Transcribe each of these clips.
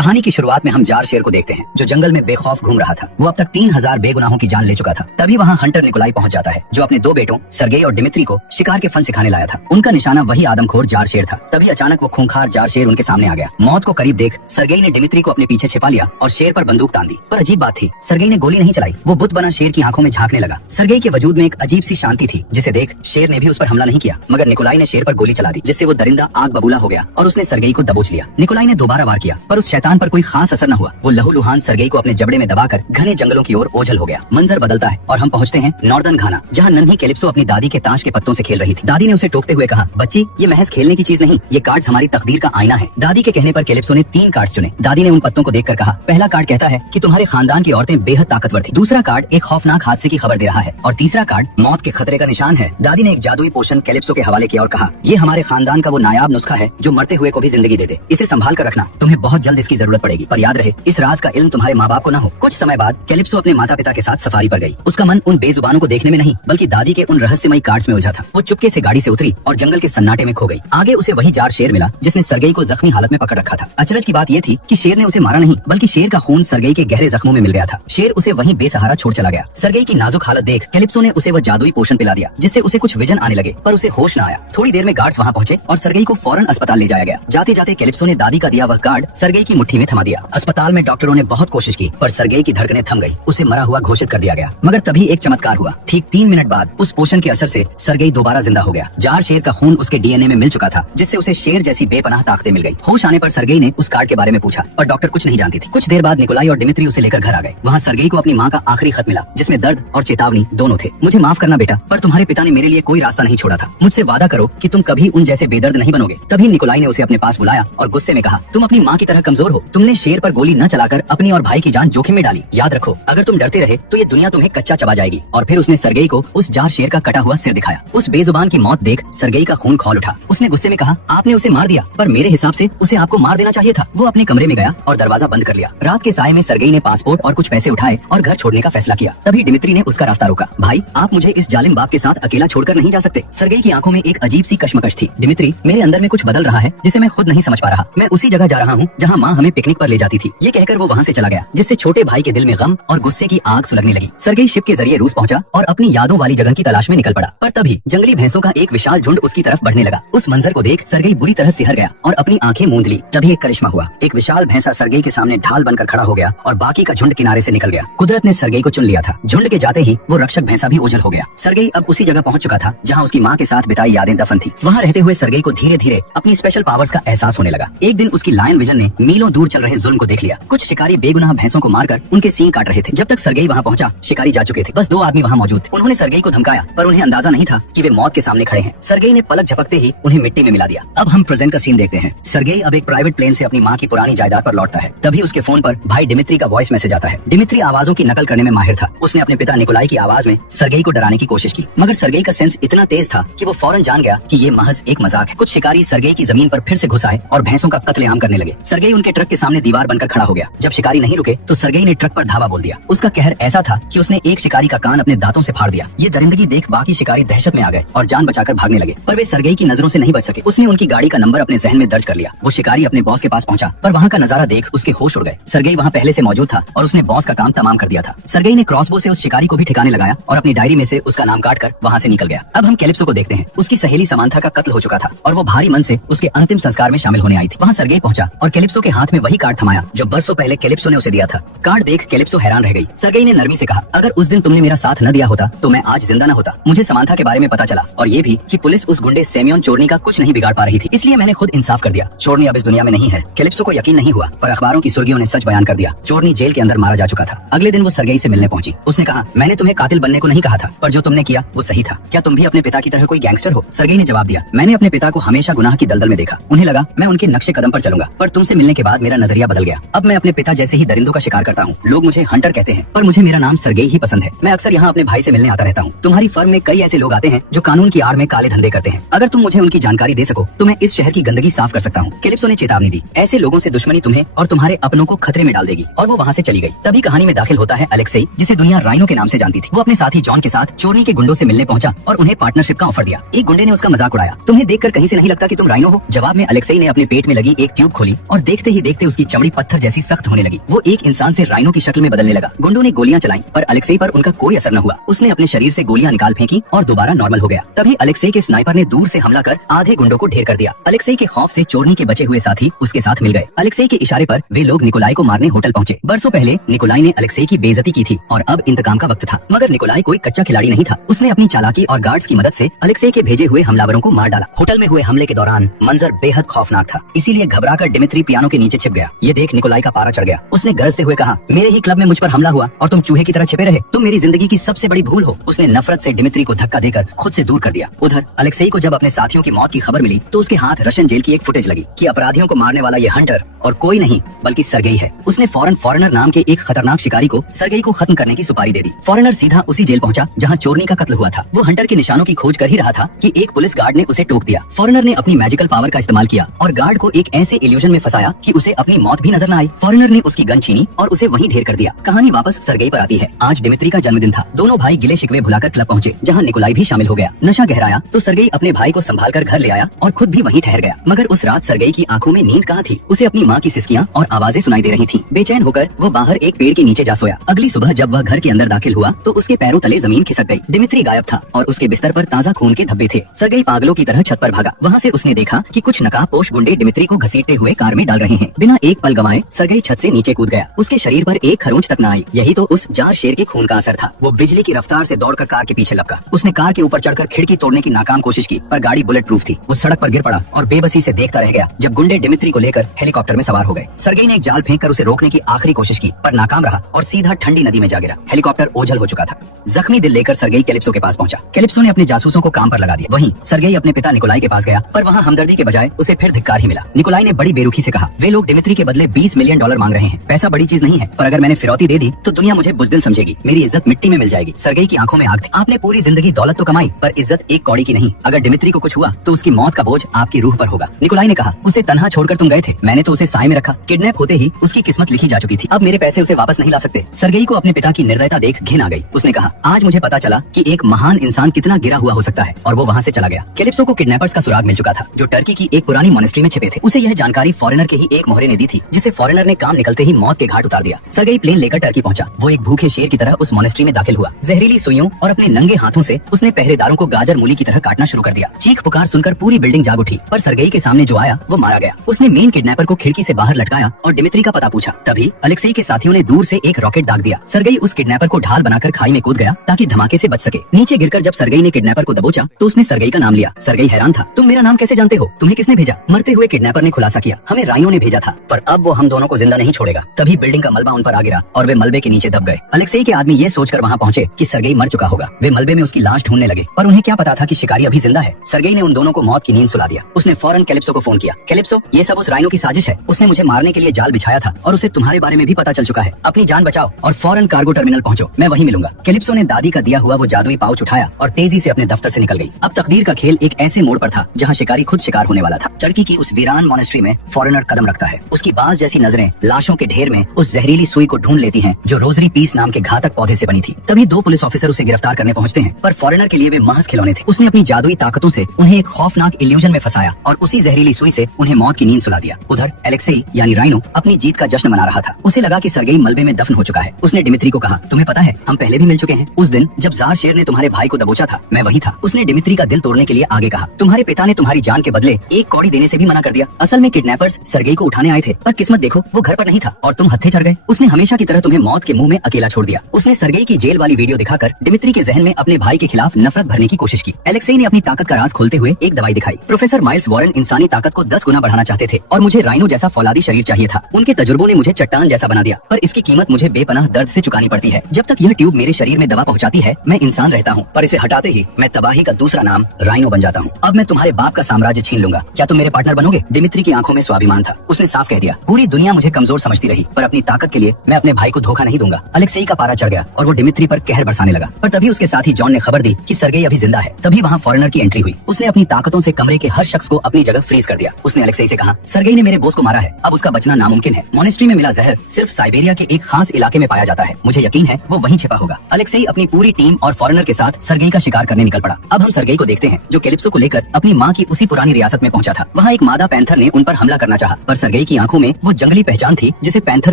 कहानी की शुरुआत में हम जार शेर को देखते हैं जो जंगल में बेखौफ घूम रहा था। वो अब तक 3000 बेगुनाहों की जान ले चुका था। तभी वहाँ हंटर निकोलाई पहुंच जाता है जो अपने दो बेटों सर्गेई और डिमित्री को शिकार के फन सिखाने लाया था। उनका निशाना वही आदमखोर जार शेर था। तभी अचानक वो खूंखार जार शेर उनके सामने आ गया। मौत को करीब देख सर्गेई ने डिमित्री को अपने पीछे छिपा लिया और शेर पर बंदूक तान दी। पर अजीब बात थी, सर्गेई ने गोली नहीं चलाई। वो बुत बना शेर की आंखों में झांकने लगा। सर्गेई के वजूद में एक अजीब सी शांति थी जिसे देख शेर ने भी उस पर हमला नहीं किया, मगर निकोलाई ने शेर पर गोली चला दी जिससे वो दरिंदा आग बबूला हो गया और उसने सर्गेई को दबोच लिया। निकोलाई ने दोबारा वार किया पर उस शैतान पर कोई खास असर न हुआ। वो लहूलुहान सर्गेई को अपने जबड़े में दबाकर घने जंगलों की ओर ओझल हो गया। मंजर बदलता है और हम पहुंचते हैं नॉर्दर्न घाना, जहां नन्ही कैलिप्सो अपनी दादी के ताश के पत्तों से खेल रही थी। दादी ने उसे टोकते हुए कहा, बच्ची ये महज खेलने की चीज नहीं, ये कार्ड्स हमारी तकदीर का आईना है। दादी के कहने पर कैलिप्सो ने 3 कार्ड्स चुने। दादी ने उन पत्तों को देखकर कहा, पहला कार्ड कहता है कि तुम्हारे खानदान की औरतें बेहद ताकतवर थी। दूसरा कार्ड एक खौफनाक हादसे की खबर दे रहा है और तीसरा कार्ड मौत के खतरे का निशान है। दादी ने एक जादुई पोशन कैलिप्सो के हवाले किया और कहा, ये हमारे खानदान का वो नायाब नुस्खा है जो मरते हुए को भी जिंदगी दे दे। इसे संभाल कर रखना, तुम्हें बहुत जल्द इसकी जरूरत पड़ेगी। पर याद रहे इस राज का इल्म तुम्हारे माँ बाप को न हो। कुछ समय बाद कैलिप्सो अपने माता पिता के साथ सफारी पर गई। उसका मन उन बेजुबानों को देखने में नहीं बल्कि दादी के उन रहस्यमयी कार्ड्स में उलझा था। वो चुपके से गाड़ी से उतरी और जंगल के सन्नाटे में खो गई। आगे उसे वही जार शेर मिला जिसने सर्गेई को जख्मी हालत में पकड़ रखा था। अचरज की बात यह थी कि शेर ने उसे मारा नहीं बल्कि शेर का खून सर्गेई के गहरे जख्मों में मिल गया था। शेर उसे वहीं बेसहारा छोड़ चला गया। सर्गेई की नाजुक हालत देख कैलिप्सो ने उसे वह जादुई पोशन पिला दिया जिससे उसे कुछ विजन आने लगे, पर उसे होश न आया। थोड़ी देर में गार्ड्स वहाँ पहुंचे और सर्गेई को फौरन अस्पताल ले जाया गया। जाते जाते कैलिप्सो ने दादी का दिया वह कार्ड सर्गेई की मुट्ठी में थमा दिया। अस्पताल में डॉक्टरों ने बहुत कोशिश की पर सर्गेई की धड़कनें थम गई। उसे मरा हुआ घोषित कर दिया गया। मगर तभी एक चमत्कार हुआ। ठीक 3 मिनट बाद उस पोशन के असर से सर्गेई दोबारा जिंदा हो गया। जार शेर का खून उसके डीएनए में मिल चुका था जिससे उसे शेर जैसी बेपनाह ताकतें मिल गई। होश आने पर सर्गेई ने उस कार्ड के बारे में पूछा पर डॉक्टर कुछ नहीं जानती थी। कुछ देर बाद निकोलाई और डिमित्री उसे लेकर घर आ गए। वहाँ सर्गेई को अपनी माँ का आखिरी खत मिला जिसमें दर्द और चेतावनी दोनों थे। मुझे माफ करना बेटा, पर तुम्हारे पिता ने मेरे लिए कोई रास्ता नहीं छोड़ा था। मुझसे वादा करो कि तुम कभी उन जैसे बेदर्द नहीं बनोगे। तभी निकोलाई ने उसे अपने पास बुलाया और गुस्से में कहा, तुम अपनी माँ की तरह कमजोर हो। तुमने शेर पर गोली न चलाकर अपनी और भाई की जान जोखिम में डाली। याद रखो अगर तुम डरते रहे तो ये दुनिया तुम्हें कच्चा चबा जाएगी। और फिर उसने सर्गेई को उस जार शेर का कटा हुआ सिर दिखाया। उस बेजुबान की मौत देख सर्गेई का खून खौल उठा। उसने गुस्से में कहा, आपने उसे मार दिया पर मेरे हिसाब से उसे आपको मार देना चाहिए था। वो अपने कमरे में गया और दरवाजा बंद कर लिया। रात के साये में सर्गेई ने पासपोर्ट और कुछ पैसे उठाए और घर छोड़ने का फैसला किया। तभी डिमित्री ने उसका रास्ता रोका। भाई आप मुझे इस जालिम बाप के साथ अकेला छोड़कर नहीं जा सकते। सर्गेई की आंखों में एक अजीब सी कश्मकश थी। डिमित्री, मेरे अंदर में कुछ बदल रहा है जिसे मैं खुद नहीं समझ पा रहा। मैं उसी जगह जा रहा हूँ जहाँ माँ हमें पिकनिक पर ले जाती थी। ये कहकर वो वहाँ से चला गया जिससे छोटे भाई के दिल में गम और गुस्से की आग सुलगने लगी। सर्गेई शिप के जरिए रूस पहुंचा और अपनी यादों वाली जगह की तलाश में निकल पड़ा। पर तभी जंगली भैंसों का एक विशाल झुंड उसकी तरफ बढ़ने लगा। उस मंजर को देख सर्गेई बुरी तरह सिहर गया और अपनी आंखें मूंद ली। तभी एक करिश्मा हुआ। एक विशाल भैंसा सर्गेई के सामने ढाल बनकर खड़ा हो गया और बाकी का झुंड किनारे से निकल गया। कुदरत ने सर्गेई को चुन लिया था। झुंड के जाते ही वो रक्षक भैंसा भी ओझल हो गया। सर्गेई अब उसी जगह पहुंच चुका था जहां उसकी मां के साथ बिताई यादें दफन थी। वहां रहते हुए सर्गेई को धीरे धीरे अपनी स्पेशल पावर्स का एहसास होने लगा। एक दिन उसकी लायन विजन ने मीलों दूर चल रहे जुल्म को देख लिया। कुछ शिकारी बेगुनाह भैंसों को मारकर उनके सींग काट रहे थे। जब तक सर्गेई वहां पहुंचा शिकारी जा चुके थे। बस 2 आदमी वहां मौजूद थे। उन्होंने सर्गेई को धमकाया पर उन्हें अंदाजा नहीं था कि वे मौत के सामने खड़े हैं। सर्गेई ने पलक झपकते ही उन्हें मिट्टी में मिला दिया। अब हम प्रेजेंट का सीन देखते हैं। सर्गेई अब एक प्राइवेट प्लेन से अपनी माँ की पुरानी जायदाद पर लौटता है। तभी उसके फोन पर भाई डिमित्री का वॉइस मैसेज आता है। डिमित्री आवाजों की नकल करने में माहिर था। उसने अपने पिता निकोलाई की आवाज में सर्गेई को डराने की कोशिश की, मगर सर्गेई का सेंस इतना तेज था कि वो फौरन जान गया कि ये महज एक मजाक है। कुछ शिकारी सर्गेई की जमीन पर फिर से घुस आए और भैंसों का कत्लेआम करने लगे। सर्गेई उनके ट्रक के सामने दीवार बनकर खड़ा हो गया। जब शिकारी नहीं रुके तो सर्गेई ने ट्रक पर धावा बोल दिया। उसका कहर ऐसा था कि उसने एक शिकारी का कान अपने दांतों से फाड़ दिया। ये दरिंदगी देख बाकी शिकारी दहशत में आ गए और जान बचाकर भागने लगे, पर वे सर्गेई की नजरों से नहीं बच सके। उसने उनकी गाड़ी का नंबर अपने जहन में दर्ज कर लिया। वो शिकारी अपने बॉस के पास पहुंचा पर वहाँ का नजारा देख उसके होश उड़ गए। सर्गेई वहाँ पहले से मौजूद था और उसने बॉस का काम तमाम कर दिया था। सर्गेई ने क्रॉसबो से उस शिकारी को भी ठिकाने लगाया और अपनी डायरी में से उसका नाम काटकर वहाँ से निकल गया। अब हम कैलिप्सो को देखते हैं। उसकी सहेली समांथा का कत्ल हो चुका था और वो भारी मन से उसके अंतिम संस्कार में शामिल होने आई थी। वहाँ सर्गेई पहुंचा और कैलिप्सो के हाथ में वही कार्ड थमाया जो बरसों पहले कैलिप्सो ने उसे दिया था। कार्ड देख कैलिप्सो हैरान रह गई। सर्गेई ने नरमी से कहा, अगर उस दिन तुमने मेरा साथ न दिया होता तो मैं आज जिंदा न होता। मुझे समांथा के बारे में पता चला और ये भी कि पुलिस उस गुंडे सेमियोन चोरनी का कुछ नहीं बिगाड़ पा रही थी, इसलिए मैंने खुद इंसाफ कर दिया। चोरनी अब इस दुनिया में नहीं है। कैलिप्सो को यकीन नहीं हुआ पर अखबारों की सुर्खियों ने सच बयान कर दिया। चोरनी जेल के अंदर मारा जा चुका था। अगले दिन वो सर्गेई से मिलने पहुंची। उसने कहा, मैंने तुम्हें कातिल बनने को नहीं कहा था, पर जो तुमने किया वो सही था। क्या तुम भी अपने पिता की तरह कोई गैंगस्टर हो? सर्गेई ने जवाब दिया, मैंने अपने पिता को हमेशा गुनाह की दलदल में देखा। उन्हें लगा मैं उनके नक्शे कदम पर चलूंगा, पर तुमसे मिलने के बाद मेरा नजरिया बदल गया। अब मैं अपने पिता जैसे ही दरिंदों का शिकार करता हूँ। लोग मुझे हंटर कहते हैं पर मुझे मेरा नाम सर्गेई ही पसंद है। मैं अक्सर यहाँ अपने भाई से मिलने आता रहता हूँ। तुम्हारी फर्म में कई ऐसे लोग आते हैं जो कानून की आड़ में काले धंधे करते हैं। अगर तुम मुझे उनकी जानकारी दे सको तो मैं इस शहर की गंदगी साफ कर सकता हूँ। कैलिप्सो ने चेतावनी दी, ऐसे लोगों से दुश्मनी तुम्हें और तुम्हारे अपनों को खतरे में डाल देगी, और वो वहाँ से चली गई। तभी कहानी में दाखिल होता है अलेक्सेई, जिसे दुनिया राइनो के नाम से जानती थी। वो अपने साथी जॉन के साथ चोरनी के गुंडों से मिलने पहुंचा और उन्हें पार्टनरशिप का ऑफर दिया। एक गुंडे ने उसका मजाक उड़ाया, तुम्हें देखकर कहीं से नहीं लगता कि तुम राइनो हो। जवाब में अलेक्सेई ने अपने पेट में लगी एक ट्यूब खोली और देखते ही देखते उसकी चमड़ी पत्थर जैसी सख्त होने लगी। वो एक इंसान से राइनो की शक्ल में बदलने लगा। गुंडों ने गोलियां चलाई पर अलेक्सेई पर उनका कोई असर न हुआ। उसने अपने शरीर से गोलियां निकाल फेंकी और दोबारा नॉर्मल हो गया। तभी अलेक्सेई के स्नाइपर ने दूर से हमला कर आधे गुंडों को ढेर कर दिया। अलेक्सेई के खौफ से चोरनी के बचे हुए साथी उसके साथ मिल गए। अलेक्सेई के इशारे पर वे लोग निकोलाई को मारने होटल पहुंचे। बरसों पहले निकोलाई ने अलेक्सेई की बेइज्जती की थी और अब इंतकाम का वक्त था। मगर निकोलाई कोई कच्चा खिलाड़ी नहीं था। उसने अपनी चालाकी और गार्ड्स की मदद से अलेक्सेई के भेजे हुए हमलावरों को मार डाला। होटल में हुए हमले के दौरान मंजर बेहद खौफनाक था, इसीलिए घबराकर डिमित्री पियानो के नीचे छिप गया। ये देख निकोलाई का पारा चढ़ गया। उसने गरजते हुए कहा, मेरे ही क्लब में मुझ पर हमला हुआ और तुम चूहे की तरह छिपे रहे। तुम मेरी जिंदगी की सबसे बड़ी भूल हो। उसने नफरत से डिमित्री को धक्का देकर खुद से दूर कर दिया। उधर अलेक्सेई को जब अपने साथियों की मौत की खबर मिली तो उसके हाथ रशियन जेल की एक फुटेज लगी कि अपराधियों को मारने वाला ये हंटर और कोई नहीं बल्कि सर्गेई है। उसने फौरन फॉरेनर नाम के एक खतरनाक शिकारी को सर्गेई को खत्म करने की सुपारी दे दी। फॉरेनर सीधा उसी जेल पहुंचा जहां चोरनी का कत्ल हुआ था। वो हंटर के निशानों की खोज कर ही रहा था कि एक पुलिस गार्ड ने उसे टोक दिया। फॉरेनर ने अपनी मैजिकल पावर का इस्तेमाल किया और गार्ड को एक ऐसे इल्यूजन में फंसाया कि उसे अपनी मौत भी नजर न आई। फॉरेनर ने उसकी गन छीनी और उसे वहीं ढेर कर दिया। कहानी वापस सर्गेई पर आती है। आज डिमित्री का जन्मदिन था। दोनों भाई गिले शिकवे भुलाकर क्लब पहुंचे जहां निकोलाई भी शामिल हो गया। नशा गहराया तो सर्गेई अपने भाई को संभाल कर घर ले आया और खुद भी वहीं ठहर गया। मगर उस रात सर्गेई की आंखों में नींद कहाँ थी। उसे अपनी माँ की सिसकियां और आवाजें सुनाई दे रही थीं। बेचैन होकर वो बाहर एक पेड़ के नीचे जा सोया। अगली सुबह जब वह घर के अंदर दाखिल हुआ तो उसके पैरों तले जमीन खिसक गई। डिमित्री गायब था और उसके बिस्तर पर ताजा खून के धब्बे थे। सर्गेई पागलों की तरह छत पर भागा। वहाँ से उसने देखा कि कुछ नकाबपोश गुंडे डिमित्री को घसीटते हुए कार में डाल रहे हैं। बिना एक पल गंवाए सर्गेई छत से नीचे कूद गया। उसके शरीर पर एक खरोंच तक न आई। यही तो उस जार शेर के खून का असर था। वो बिजली की रफ्तार से दौड़कर कार के पीछे लपका। उसने कार के ऊपर चढ़कर खिड़की तोड़ने की नाकाम कोशिश की पर गाड़ी बुलेट प्रूफ थी। वो सड़क पर गिर पड़ा और बेबसी से देखता रह गया जब गुंडे डिमित्री को लेकर हेलीकॉप्टर में सवार हो गए। सर्गेई ने एक जाल फेंक कर उसे रोकने की आखिरी कोशिश की पर नाकाम रहा और सीधा ठंडी नदी में जा गिरा। हेलीकॉप्टर ओझल हो चुका था। जख्मी दिल लेकर सर्गेई कैलिप्सो के पास पहुंचा। कैलिप्सो ने अपने जासूसों को काम पर लगा दिया। वहीं सर्गेई अपने पिता निकोलाई के पास गया पर वहाँ हमदर्दी के बजाय उसे फिर धिक्कार ही मिला। निकोलाई ने बड़ी बेरुखी से कहा, वे लोग डिमित्री के बदले $20 मिलियन मांग रहे हैं। पैसा बड़ी चीज नहीं है पर अगर मैंने फिरौती दे दी तो दुनिया मुझे बुज़दिल समझेगी। मेरी इज्जत मिट्टी में मिल जाएगी। सर्गेई की आंखों में आग थी। आपने पूरी जिंदगी दौलत तो कमाई पर इज्जत एक कौड़ी की नहीं। अगर डिमित्री को कुछ हुआ तो उसकी मौत का बोझ आपकी रूह पर होगा। निकोलाई ने कहा, उसे तन्हा छोड़कर तुम गए थे। मैंने तो उसे साए में रखा। किडनैप होते ही उसकी किस्मत लिखी जा चुकी थी। अब मेरे पैसे उसे वापस नहीं ला सकते। सर्गेई को अपने पिता की निर्दयता देख घिन आ गई। उसने कहा, आज मुझे पता चला कि एक महान इंसान कितना गिरा हुआ हो सकता है और वो वहाँ से चला गया। कैलिप्सो को किडनैपर्स का सुराग मिल चुका था जो टर्की की एक पुरानी मॉनेस्ट्री में छिपे थे। उसे यह जानकारी फॉरेनर के ही एक मोहरे ने दी थी जिसे फॉरेनर ने काम निकलते ही मौत के घाट उतार दिया। सर्गेई प्लेन लेकर टर्की पहुंचा। वो एक भूखे शेर की तरह उस मॉनेस्ट्री में दाखिल हुआ। जहरीली सुइयों और अपने नंगे हाथों से उसने पहरेदारों को गाजर मूली की तरह काटना शुरू कर दिया। चीख पुकार सुनकर पूरी बिल्डिंग जाग उठी पर सर्गेई के सामने जो आया वो मारा गया। उसने मेन किडनैपर को खिड़की से बाहर लटकाया और डिमित्री का पता पूछा। तभी अलेक्सेई के साथियों ने दूर से एक रॉकेट दाग दिया। सर्गेई उस किडनैपर को ढाल बनाकर खाई में कूद गया ताकि धमाके से बच सके। नीचे गिरकर जब सर्गेई ने किडनैपर को दबोचा तो उसने सर्गेई का नाम लिया। सर्गेई हैरान था। तुम मेरा नाम कैसे जानते हो? तुम्हें किसने भेजा? मरते हुए किडनैपर ने खुलासा किया, हमें राइनो ने भेजा था पर अब वो हम दोनों को जिंदा नहीं छोड़ेगा। तभी बिल्डिंग का मलबा उन पर आ गिरा और वे मलबे के नीचे दब गए। अलेक्सेई के आदमी ये सोचकर वहाँ पहुंचे कि सर्गेई मर चुका होगा। वे मलबे में उसकी लाश ढूंढने लगे पर उन्हें क्या पता था कि शिकारी अभी जिंदा है। सर्गेई ने उन दोनों को मौत की नींद सुला दिया। उसने फौरन कैलिप्सो को फोन किया। कैलिप्सो, ये सब उस राइनो की साजिश है। उसने मुझे मारने के लिए जाल बिछाया था और उसे तुम्हारे बारे में भी पता चल चुका है। अपनी जान बचाओ और फौरन कार्गो टर्मिनल पहुंचो। मैं वहीं मिलूंगा। कैलिप्सो ने दादी का दिया हुआ वो जादुई पाउच उठाया और तेजी से अपने दफ्तर से निकल गई। अब तकदीर का खेल एक ऐसे मोड़ पर था जहाँ शिकारी खुद शिकार होने वाला था। टर्की की उस वीरान मॉनेस्ट्री में फॉरेनर कदम रखता है। उसकी बाज जैसी नजरें लाशों के ढेर में उस जहरीली सुई को ढूंढ लेती हैं जो रोजरी पीस नाम के घातक पौधे से बनी थी। तभी 2 पुलिस ऑफिसर उसे गिरफ्तार करने पहुंचते हैं पर फॉरेनर के लिए वे महज खिलौने थे। उसने अपनी जादुई ताकतों से उन्हें एक खौफनाक इल्यूजन में फंसाया और उसी जहरीली सुई से उन्हें मौत की नींद सुला दिया। उधर अलेक्सेई यानी राइनो अपनी जीत का जश्न मना रहा था। उसे लगा कि सर्गेई मलबे में दफन हो चुका है। उसने डिमित्री को कहा, तुम्हें पता है हम पहले भी मिल चुके हैं। उस दिन जब जार शेर ने तुम्हारे भाई को दबोचा था मैं वही था। उसने डिमित्री का दिल तोड़ने के लिए आगे कहा, तुम्हारे पिता ने तुम्हारी जान के बदले एक कौड़ी देने से भी मना कर दिया। असल में किडनैपर्स सर्गेई को उठाने आए थे पर किस्मत देखो वो घर पर नहीं था और तुम हत्थे चढ़ गए। उसने हमेशा की तरह तुम्हें मौत के मुंह में अकेला छोड़ दिया। उसने सर्गेई की जेल वाली वीडियो दिखाकर डिमित्री के जहन में अपने भाई के खिलाफ नफरत भरने की कोशिश की। अलेक्सेई ने अपनी ताकत का राज खोलते हुए एक दवाई दिखाई। प्रोफेसर माइल्स वॉरेन इंसानी ताकत को 10 गुना बढ़ाना चाहते थे और मुझे राइनो जैसा फौलादी शरीर चाहिए था। उनके तजुर्बों ने मुझे चट्टान जैसा बना दिया पर इसकी कीमत मुझे बेपनाह दर्द से चुकानी पड़ती है। जब तक यह ट्यूब मेरे शरीर में दवा पहुंचाती है मैं इंसान रहता हूँ पर इसे हटाते ही मैं तबाही का दूसरा नाम राइनो बन जाता हूँ। अब मैं तुम्हारे बाप का साम्राज्य छीन लूंगा। क्या तुम मेरे पार्टनर बनोगे? डिमित्री की आंखों में स्वाभिमान था। उसने साफ कह दिया, पूरी दुनिया मुझे कमजोर समझती रही पर अपनी ताकत के लिए मैं अपने भाई को धोखा नहीं दूंगा। अलेक्सेई का पारा चढ़ गया और वो डिमित्री पर कहर बरसाने लगा पर तभी उसके साथी जॉन ने खबर दी कि सर्गेई अभी जिंदा है। तभी वहाँ फॉरेनर की एंट्री हुई। उसने अपनी ताकतों से कमरे के हर शख्स को अपनी जगह फ्रीज कर दिया। उसने अलेक्सेई से कहा, सर्गेई ने मेरे बॉस को मारा है, अब उसका बचना नामुमकिन है। मॉनेस्ट्री में मिला जहर सिर्फ साइबेरिया के एक खास इलाके में पाया जाता है। मुझे यकीन है वो वहीं छिपा होगा। अलेक्सेई अपनी पूरी टीम और फॉरेनर के साथ सर्गेई का शिकार करने निकल पड़ा। अब हम सर्गेई को देखते हैं जो कैलिप्सो को लेकर अपनी माँ की उसी पुरानी रियासत में पहुंचा था। वहाँ एक मादा पैंथर ने उन पर हमला करना चाहा पर सर्गेई सर्गेई की आंखों में वो जंगली पहचान थी जिसे पैंथर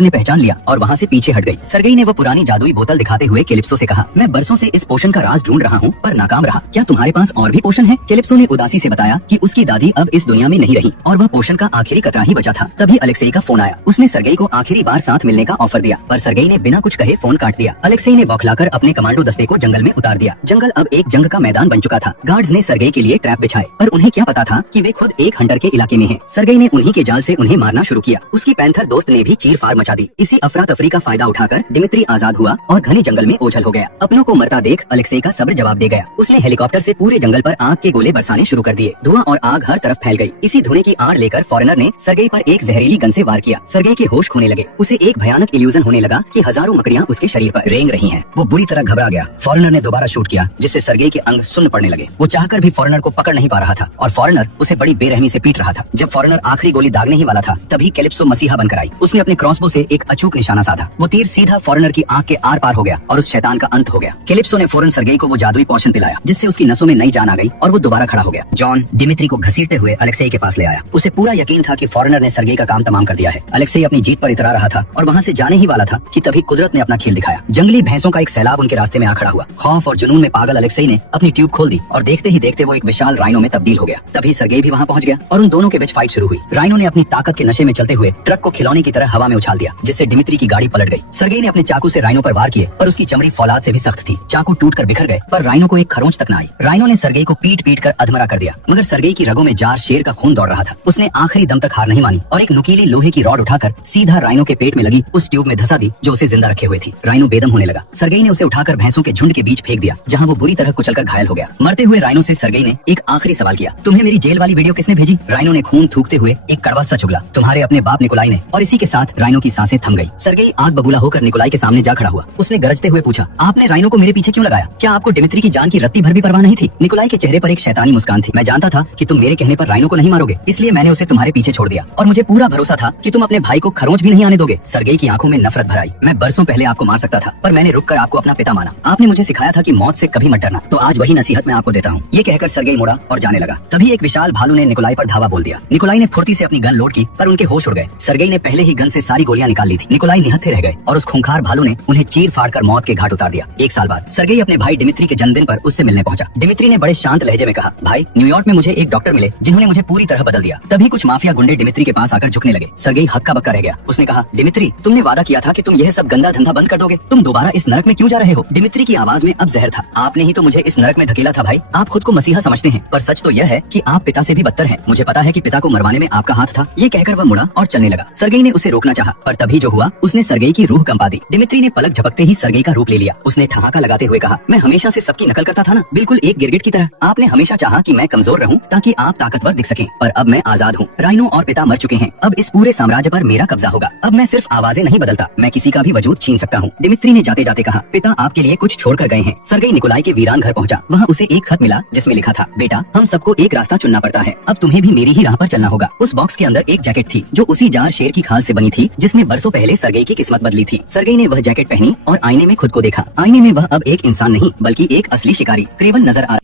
ने पहचान लिया और वहाँ से पीछे हट गई। सर्गेई ने वो पुरानी जादुई बोतल दिखाते हुए कैलिप्सो से कहा, मैं बरसों से इस पोषण का राज ढूंढ रहा हूँ पर नाकाम रहा। क्या तुम्हारे पास और भी पोषण है? कैलिप्सो ने उदासी से बताया कि उसकी दादी अब इस दुनिया में नहीं रही और वह पोषण का आखिरी कतरा ही बचा था। तभी अलेक्सेई का फोन आया। उसने सर्गेई को आखिरी बार साथ मिलने का ऑफर दिया पर सर्गेई ने बिना कुछ कहे फोन काट दिया। अलेक्सेई ने बौखलाकर अपने कमांडो दस्ते को जंगल में उतार दिया। जंगल अब एक जंग का मैदान बन चुका था। गार्ड्स ने सर्गेई के लिए ट्रैप बिछाए पर उन्हें क्या पता था कि वे खुद एक हंटर के इलाके में हैं। सर्गेई ने उन्हीं के जाल से उन्हें मारना शुरू किया। उसकी पैंथर दोस्त ने भी चीर फाड़ मचा दी। इसी अफरा तफरी का फायदा उठाकर डिमित्री आजाद हुआ और घने जंगल में ओझल हो गया। अपनों को मरता देख अलेक्सेई का सब्र जवाब दे गया। उसने हेलीकॉप्टर से पूरे जंगल पर आग के गोले बरसाने शुरू कर दिए। धुआं और आग हर तरफ फैल गई। इसी धुएं की आड़ लेकर फॉरेनर ने सर्गेई पर एक जहरीली गन से वार किया। सर्गेई के होश खोने लगे। उसे एक भयानक इल्यूजन होने लगा कि हजारों मकड़ियां उसके शरीर पर रेंग रही हैं। वो बुरी तरह घबरा गया। फॉरेनर ने दोबारा शूट किया जिससे सर्गेई के अंग सुन्न पड़ने लगे। वो चाहकर भी फॉरेनर को पकड़ नहीं पा रहा था और फॉरेनर उसे बड़ी बेरहमी से पीट रहा था। जब फॉरेनर आखिरी गोली दागने ही वाला था तभी कैलिप्सो मसीहा बनकर आई। उसने अपने क्रॉसबो से एक अचूक निशाना साधा। वो तीर सीधा फॉरेनर की आंख के आर पार हो गया और उस शैतान का अंत हो गया। कैलिप्सो ने फौरन सर्गेई को वो जादुई पोषण पिलाया जिससे उसकी नसों में नई जान आ गई और वो दोबारा खड़ा हो गया। जॉन डिमित्री को घसीटते हुए अलेक्सेई के पास ले आया। उसे पूरा यकीन था कि फॉरेनर ने सर्गेई का काम तमाम कर दिया है। अलेक्सेई अपनी जीत पर इतरा रहा था और वहाँ से जाने ही वाला था कि तभी कुदरत ने अपना खेल दिखाया। जंगली भैंसों का एक सैलाब उनके रास्ते में आ खड़ा हुआ। खौफ और जुनून में पागल अलेक्सेई ने अपनी ट्यूब खोल दी और देखते ही देखते वो एक विशाल राइनो में तब्दील हो गया। तभी सर्गेई भी वहाँ पहुँच गया और उन दोनों के बीच फाइट शुरू हुई। राइनो ने अपनी ताकत के नशे में चलते हुए ट्रक को खिलौने की तरह हवा में उछाल दिया जिससे डिमित्री की गाड़ी पलट गई। सर्गेई ने अपने चाकू से राइनो पर वार किए पर उसकी चमड़ी फौलाद से भी सख्त थी। चाकू टूटकर बिखर गए पर राइनो को एक खरोंच तक न आई। राइनो ने सर्गेई को पीट पीट कर अधमरा कर दिया मगर सर्गेई की रगों में जार शेर का खून दौड़ रहा था। उसने आखिरी दम तक हार नहीं मानी और एक नुकीली लोहे की रॉड उठाकर सीधा राइनो के पेट में लगी उस ट्यूब में धंसा दी जो उसे जिंदा रखे हुए थी। राइनो बेदम होने लगा। सर्गेई ने उसे उठाकर भैंसों के झुंड के बीच फेंक दिया जहाँ वो बुरी तरह कुचलकर घायल हो गया। मरते हुए राइनो से सर्गेई ने एक आखिरी सवाल किया, तुम्हें मेरी जेल वाली वीडियो किसने भेजी? राइनो ने खून थूकते हुए एक कड़वा सच उगला, तुम्हारे अपने बाप निकोलाई ने। और इसी के साथ राइनो की सांसें थम गई। सर्गेई आग बबूला होकर निकोलाई के सामने जा खड़ा हुआ। उसने गरजते हुए पूछा, आपने राइनो को मेरे पीछे क्यों लगाया? क्या आपको डिमित्री की जान की रत्ती भर भी परवाह नहीं थी? निकोलाई के चेहरे पर एक शैतानी मुस्कान थी। मैं जानता था कि तुम मेरे कहने पर राइनो को नहीं मारोगे, इसलिए मैंने उसे तुम्हारे पीछे छोड़ दिया और मुझे पूरा भरोसा था कि तुम अपने भाई को खरोंच भी नहीं आने दोगे। सर्गेई की आंखों में नफरत भर आई। मैं बरसों पहले आपको मार सकता था पर मैंने रुककर आपको अपना पिता माना। आपने मुझे सिखाया था कि मौत से कभी मत डरना, तो आज वही नसीहत मैं आपको देता हूँ। ये कहकर सर्गेई मुड़ा और जाने लगा। तभी एक विशाल भालू ने निकोलाई पर धावा बोल दिया। निकोलाई ने फुर्ती से अपनी गन लोड की पर उनके होश उड़ गए। सर्गेई ने पहले ही गन से सारी गोलियां निकाल ली थी। निकोलाई निहत्थे रह गए और उस खूंखार भालू ने उन्हें चीर फाड़ कर मौत के घाट उतार दिया। एक साल बाद सर्गेई अपने भाई डिमित्री के जन्मदिन पर उससे मिलने पहुंचा। डिमित्री ने बड़े शांत लहजे में कहा, भाई न्यूयॉर्क में मुझे एक डॉक्टर मिले जिन्होंने मुझे पूरी तरह बदल दिया। तभी कुछ माफिया गुंडे डिमित्री के पास आकर झुकने लगे। सर्गेई हक्का बक्का रह गया। उसने कहा, डिमित्री तुमने वादा किया था कि तुम यह सब गंदा धंधा बंद कर दोगे, तुम दोबारा इस नरक में क्यों जा रहे हो? डिमित्री की आवाज में अब जहर था। आपने ही तो मुझे इस नरक में धकेला था भाई। आप खुद को मसीहा समझते हैं पर सच तो यह है कि आप पिता से भी बदतर हैं। मुझे पता है कि पिता को मरवाने में आपका हाथ था। ये कहकर वह मुड़ा और चलने लगा। सर्गेई ने उसे रोकना चाहा पर तभी जो हुआ उसने सर्गेई की रूह कंपा दी। डिमित्री ने पलक झपकते ही सर्गेई का रूप ले लिया। उसने ठहाका लगाते हुए कहा, मैं हमेशा से सबकी नकल करता था ना, बिल्कुल एक गिरगिट की तरह। आपने हमेशा चाहा कि मैं कमजोर रहूं ताकि आप ताकतवर दिख सकें, पर अब मैं आजाद हूँ। राइनो और पिता मर चुके हैं। अब इस पूरे साम्राज्य पर मेरा कब्जा होगा। अब मैं सिर्फ आवाजें नहीं बदलता, मैं किसी का भी वजूद छीन सकता हूँ। डिमित्री ने जाते जाते कहा, पिता आपके लिए कुछ छोड़ कर गए हैं। सर्गेई निकोलाई के वीरान घर पहुंचा। वहाँ उसे एक खत मिला जिसमें लिखा था, बेटा हम सबको एक रास्ता चुनना पड़ता है, अब तुम्हें भी मेरी ही राह पर चलना होगा। उस बॉक्स के अंदर एक जैकेट थी जो उसी जार शेर की खाल से बनी थी जिसने बरसों पहले सर्गेई की किस्मत बदली थी। सर्गेई ने वह जैकेट पहनी और आईने में खुद को देखा। आईने में वह अब एक इंसान नहीं बल्कि एक असली शिकारी क्रेवन नजर आ